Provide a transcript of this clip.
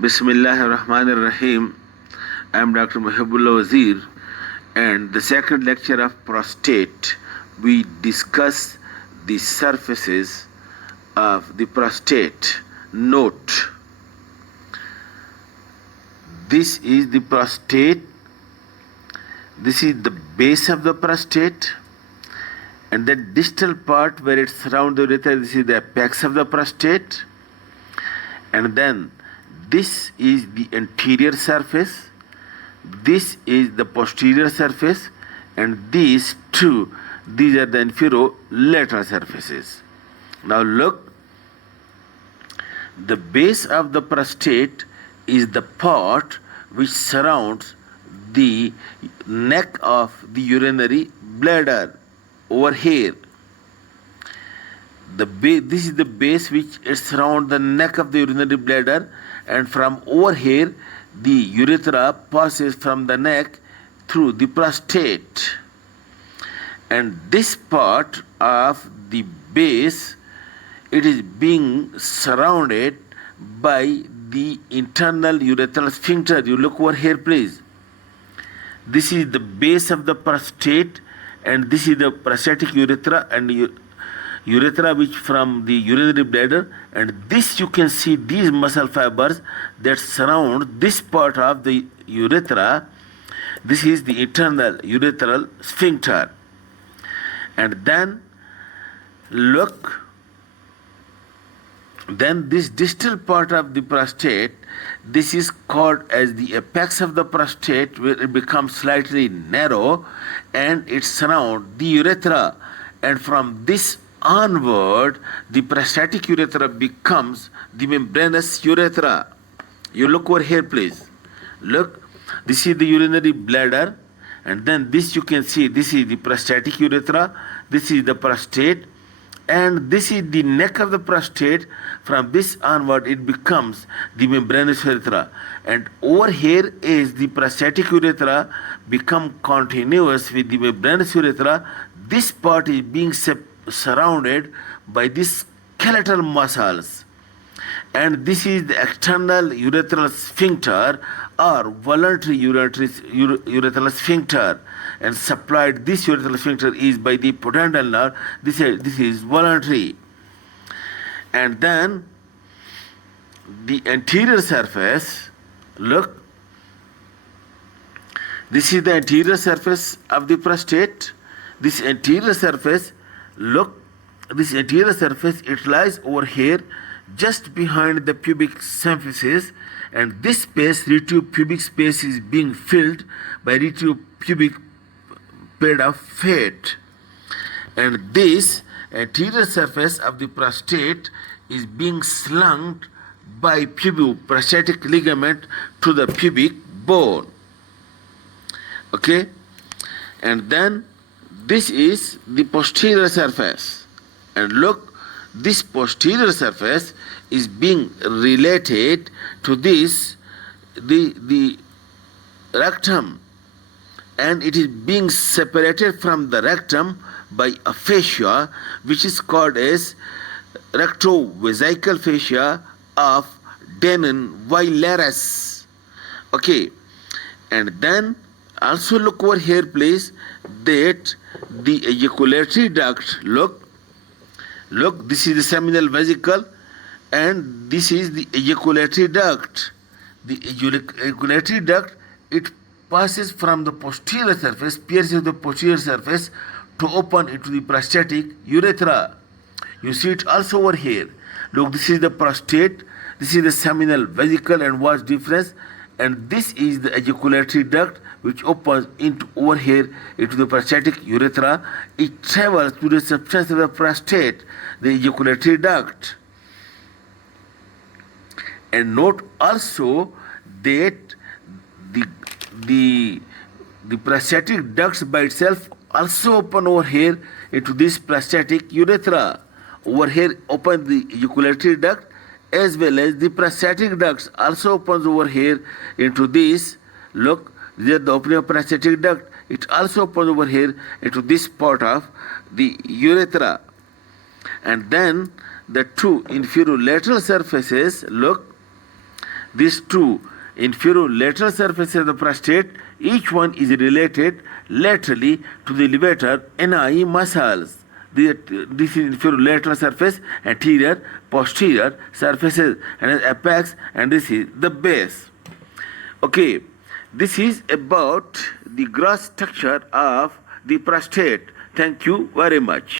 Bismillahirrahmanirrahim. I am Dr. Mohibullah Wazir, and the second lecture of prostate, we discuss the surfaces of the prostate. Note, this is the prostate, this is the base of the prostate, and the distal part where it surrounds the urethra, this is the apex of the prostate, and then this is the anterior surface, this is the posterior surface, and these are the inferior-lateral surfaces. Now look, the base of the prostate is the part which surrounds the neck of the urinary bladder over here. This is the base which surrounds the neck of the urinary bladder, and from over here the urethra passes from the neck through the prostate, and this part of the base, it is being surrounded by the internal urethral sphincter. You look over here please. This is the base of the prostate, and this is the prostatic urethra and urethra which from the urinary bladder, and this you can see these muscle fibers that surround this part of the urethra. This is the internal urethral sphincter. And then look, then this distal part of the prostate, this is called as the apex of the prostate, where it becomes slightly narrow and it surrounds the urethra, and from this onward the prostatic urethra becomes the membranous urethra. You look over here please. Look, this is the urinary bladder, and then this you can see, this is the prostatic urethra, this is the prostate, and this is the neck of the prostate. From this onward it becomes the membranous urethra, and over here is the prostatic urethra become continuous with the membranous urethra. This part is being surrounded by these skeletal muscles, and this is the external urethral sphincter or voluntary urethral sphincter, and supplied this urethral sphincter is by the pudendal nerve. This is voluntary. And then the anterior surface, look, this is the anterior surface of the prostate. This anterior surface, look, this anterior surface, it lies over here just behind the pubic symphysis, and this space, retropubic space, is being filled by retropubic bed of fat, and this anterior surface of the prostate is being slung by prostatic ligament to the pubic bone. Okay, and then this is the posterior surface, and look, this posterior surface is being related to this, the rectum, and it is being separated from the rectum by a fascia which is called as rectovesical fascia of Denon Villaris. Okay, and then also look over here please, that the ejaculatory duct, look, this is the seminal vesicle, and this is the ejaculatory duct. The ejaculatory duct, it passes from the posterior surface, pierces the posterior surface to open into the prostatic urethra. You see it also over here. Look, this is the prostate, this is the seminal vesicle, and what's difference? And this is the ejaculatory duct which opens into over here into the prostatic urethra. It travels to the substance of the prostate, the ejaculatory duct. And note also that the prostatic ducts by itself also open over here into this prostatic urethra. Over here open the ejaculatory duct, as well as the prostatic ducts also opens over here into this. Look, this is the opening of prostatic duct. It also opens over here into this part of the urethra. And then the two inferior lateral surfaces, look, These two inferior-lateral surfaces of the prostate, each one is related laterally to the levator ani muscles. This is inferior-lateral surface, anterior, posterior surfaces, and apex, and this is the base. Okay, this is about the gross structure of the prostate. Thank you very much.